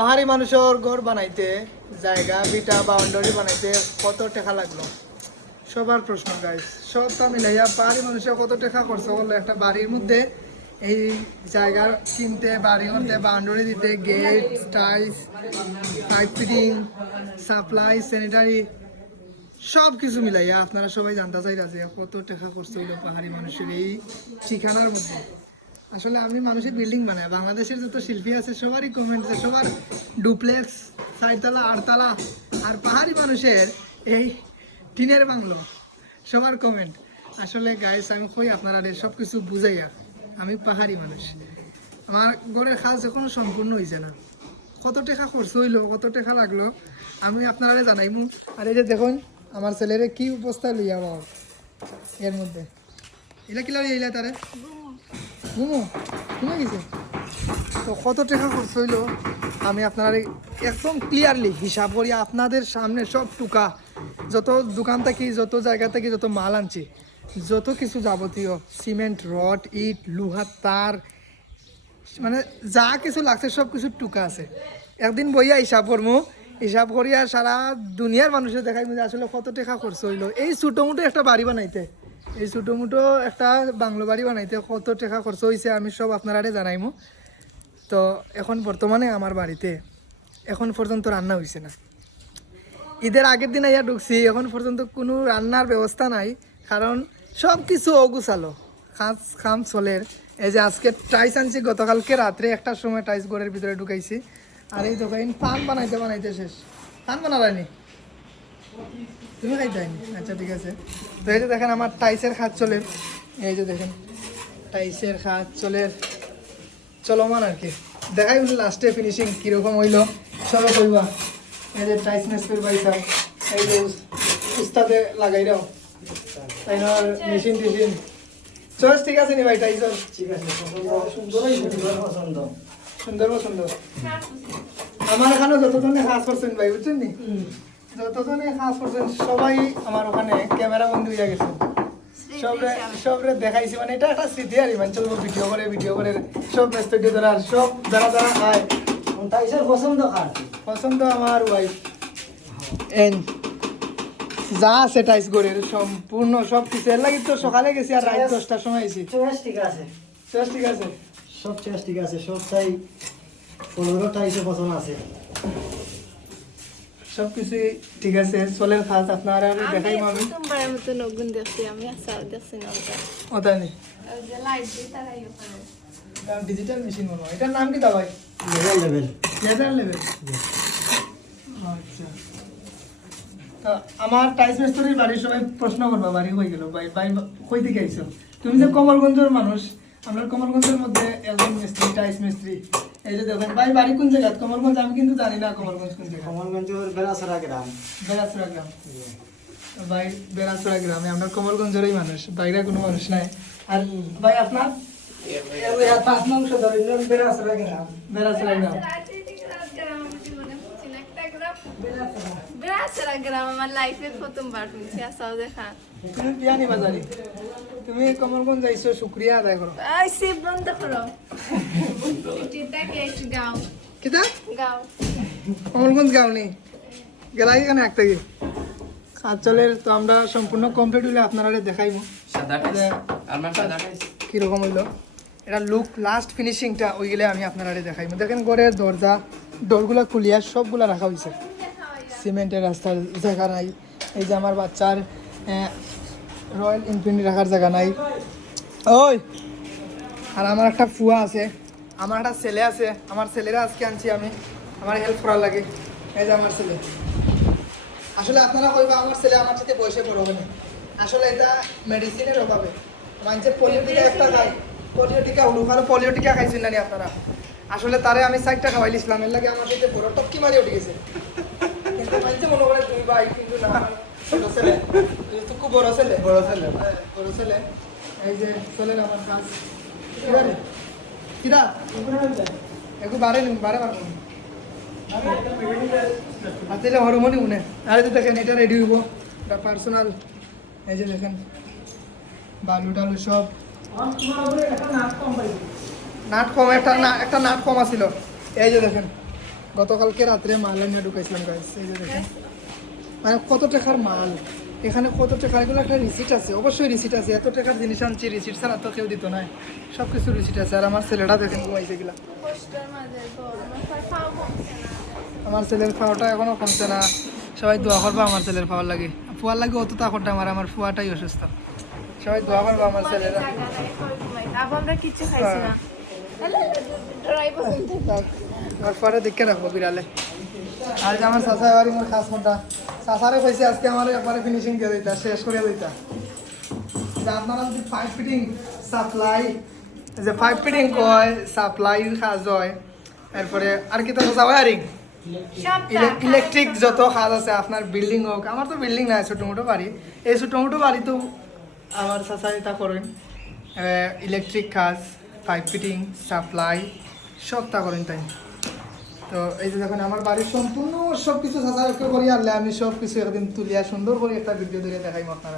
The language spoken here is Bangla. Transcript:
পাহাড়ি মানুষের ঘর বানাইতে জায়গা বিটা বাউন্ডারি বানাইতে কত টাকা লাগলো? সবার প্রশ্ন গাইস। সবটা মিলাইয়া পাহাড়ি মানুষের কত টাকা খরচ করলো একটা বাড়ির মধ্যে এই জায়গা কিনতে, বাড়ির মধ্যে বাউন্ডারি দিতে, gate, tiles, pipe fitting, supply, sanitary সব কিছু মিলাইয়া আপনারা সবাই জানতে চাইরা যে কত টাকা খরচ হইলো পাহাড়ি মানুষের এই ঠিকানার মধ্যে। আসলে আমি মানুষের বিল্ডিং বানাই, বাংলাদেশের যত শিল্পী আছে সবারই কমেন্ট আছে, সবার ডুপ্লেক্স, 4তলা 8তলা, আর পাহাড়ি মানুষের এই টিনের বাংলো, সবার কমেন্ট। আসলে গাইস আমি কই আপনারা সব কিছু বুঝাইয়া, আমি পাহাড়ি মানুষ, আমার ঘরের কাজ এখনো সম্পূর্ণ হয়েছে না। কত টাকা খরচ হইলো, কত টাকা লাগলো আমি আপনারা জানাইমু। আর এই যে দেখুন আমার ছেলেরে কি অবস্থা লইয়া বাবা এর মধ্যে, এলা কিলা লইয়া তারে ঘুমো ঘুমে গেছে। তো কত টাকা খরচ হইলো আমি আপনারা একদম ক্লিয়ারলি হিসাব করি আপনাদের সামনে সব টুকা, যত দোকান থেকে, যত জায়গা থেকে যত মাল আনছি, যত কিছু যাবতীয় সিমেন্ট, রড, ইট, লোহা, তার, মানে যা কিছু লাগছে সব কিছু টুকা আছে। একদিন বইয়া হিসাব করবো, হিসাব করিয়া সারা দুনিয়ার মানুষের দেখাই যে আসলে কত টাকা খরচ হইলো এই ছোটো মোটো একটা বাড়ি বানাইতে, এই ছোটো মোটো একটা বাংলো বাড়ি বানাইতে কত টাকা খরচ হয়েছে আমি সব আপনারা জানাইমু। তো এখন বর্তমানে আমার বাড়িতে এখন পর্যন্ত রান্না হয়েছে না। ঈদের আগের দিন আইয়া ঢুকছি, এখন পর্যন্ত কোনো রান্নার ব্যবস্থা নাই, কারণ সব কিছু অগুছালো, খাম চলের। এই যে আজকে টাইস আনছি, গতকালকে রাত্রে 1টার সময় টাইস ঘরের ভিতরে ঢুকাইছি। আর এই দোকান পান বানাইতে বানাইতে শেষ। পান বানাবানি তুমি খাইতেনি? আচ্ছা ঠিক আছে। তো এই যে দেখেন আমার টাইসের খাত চলে, এই যে দেখেন টাইসের খাত চলে চলমান আর কি। দেখাই লাস্টে ফিনিশিং কীরকম হইলো সব কইবা। এই যে টাইস মেস্তুর বাইসা, এই যে উস্তাদে লাগাই দাও, তাই না মেশিন টেশিন চয়েস ঠিক আছে নি ভাই? টাইসর ঠিক আছে, সুন্দর সুন্দর। আমার এখানে যতজনে কাজ করছেন ভাই বুঝছেন নি, যতজনে কাজ করছেন সবাই আমার ওখানে ক্যামেরা বন্ধু হয়ে গেছে, সবরে দেখাইছি। মানে এটা একটা স্মৃতি আর মানে চলবো ভিডিও করে সব ব্যস্ত ধরার সব যারা যারা খায় পছন্দ আমার ওয়াইফ এন যা আছে টাইস গড়ের সম্পূর্ণ সব কিছু। এর লাগি তো সকালে গেছি আর রাত 10টার সময় আইছি। ঠিক আছে, ঠিক আছে, সব ঠিক আছে, সব তাই 15টা এসে পছন্দ আছে, সব কিছু ঠিক আছে। চলের খাস আপনারা দেখাই আমি তোমার মতো নগুন দেখছি আমি আসাও দেখছি না ওটা নেই, ওই যে লাইট দিয়ে তারাই ওখানে কারণ ডিজিটাল মেশিন মনে হয়। এটার নাম কি দা ভাই? Level level. আচ্ছা, তা আমার টাইস মিস্ত্রির বাড়ির সবাই প্রশ্ন করবা বাড়ি হয়ে গেল ভাই ভাই কই থেকে আইছো? তুমি যে কমলগঞ্জের মানুষ, আমরা কমলগঞ্জের মধ্যে একজন মিস্ত্রি, টাইস মিস্ত্রি। এই যে দেখেন ভাই বাড়ি কোন জায়গা? কমলগঞ্জ আমি কিন্তু জানি না কমলগঞ্জ কোন জায়গা। কমলগঞ্জের বেলাছড়া গ্রাম। বেলাছড়া গ্রাম ভাই, বেলাছড়া গ্রামে আমরা কমলগঞ্জেরই মানুষ, বাইরে কোনো মানুষ নাই। আর ভাই আপনার 5 নং সদর ইউনিয়ন বেলাছড়া গ্রাম। বেলাছড়া গ্রাম বেড়াছড়া গ্রাম আমার লাইফে প্রথমবার শুনছি আসাও দেখা। তুমি বিয়ানি বাজারি, তুমি কমলগঞ্জ যাইছো, শুক্রিয়া আদায় করো। এই সিপ বন্ধ করো। চিন্তাকে একটু গাও কিতা গাও কমলগঞ্জ গাঁও নেই গেলাই এখানে এক থেকে কাজলের। তো আমরা সম্পূর্ণ কমপ্লিট হইলে আপনারা দেখাইবো কিরকম হইলো এটা লুক, লাস্ট ফিনিশিংটা ওই গেলে আমি আপনারা দেখাইবো। দেখেন ঘরের দরজা ডোরগুলো খুলিয়া সবগুলা রাখা হয়েছে, সিমেন্টের রাস্তার জায়গা নাই। এই যে আমার বাচ্চার রয়্যাল এনফিল্ড রাখার জায়গা নাই। ওই আর আমার একটা ফুয়া আছে, আমার একটা ছেলে আছে, আমার ছেলেরা আজকে আনছি আমি, আমার হেল্প করার লাগে। এই যে আমার ছেলে, আসলে আপনারা কইবা আমার ছেলে আমার সাথে বয়সে বড় হবে না, আসলে এটা মেডিসিনের অভাবে। মানুষের পোলিও টিকা একটা খায়, পোলিও টিকা উড়ুফারও পোলিও টিকা খাইছেন না আপনারা? আসলে তারে আমি 4টা খাওয়াইলি ইসলামের লাগে আমার সাথে বড় টপকি মারি উঠে গেছে। কিন্তু মানুষে মনে করে দুই ভাই, কিন্তু না, ছোট ছেলে তো খুব বড় ছেলে, বড় ছেলে। এই যে চলেন আমার কাজ কিদারে কিদা একটু বাড়ে বাড়বো হাতে হরমোনি উনে। আর তো দেখেন এটা রেডি হইব, এটা পার্সোনাল। এই যে দেখেন বালু টালু সব নাট কম, একটা নাট কম আছিল। এই যে দেখেন গতকালকে রাত্রে মাল এনে ঢুকাইছিলাম গাইস, এই যে দেখেন মানে কত টাকার মাল, এখানে কত টাকা, এগুলো একটা রিসিট আছে, অবশ্যই রিসিট আছে, এত টাকার জিনিস আনছি রিসিট ছাড়া তো কেউ দিত না, সব কিছু রিসিট আছে। আর আমার ছেলেটা দেখেন ঘুমাইছে গেলা, কষ্টের মাঝে গরমের পর খাওয়া কমছে না। আমার ছেলের খাওয়াটা এখনো কমছে না, সবাই দোয়া করবো আমার ছেলের খাওয়ার লাগে, ফুয়ার লাগে অত তাকরটা আমার ফুয়াটাই অসুস্থ, সবাই দোয়া করবো আমার ছেলেরা। জায়গা লাগে খাওয়া ঘুমাইতে। আবার আমরা কিচ্ছু খাইছি না। ড্রাই পছন্দ। আর পরে দেখে রাখবো বিড়ালে। আর যে আমার চাষা এবারই মোর খাস মোটা চাষারে কইছে আজকে আমার একবারে ফিনিশিং দিয়ে দিতা, শেষ করে দিতা। যে আপনারা যদি পাইপ ফিটিং সাপ্লাই, যে পাইপ ফিটিং কয় সাপ্লাই কাজ হয়, এরপরে আর কি তো ওয়ারিং সবটা ইলেকট্রিক যত কাজ আছে আপনার বিল্ডিং হোক, আমার তো বিল্ডিং নাই ছোটো মোটো বাড়ি, এই ছোটো মোটো বাড়ি তো আমার চাষা এটা করেন, ইলেকট্রিক কাজ, পাইপ ফিটিং, সাপ্লাই সব তা করেন তাই। তো এই যে দেখুন আমার বাড়ির সম্পূর্ণ সব কিছু চাষা করি আনলে আমি সব কিছু একদিন তুলিয়া সুন্দর করে একটা ভিডিও দিয়ে দেখাই আপনারা।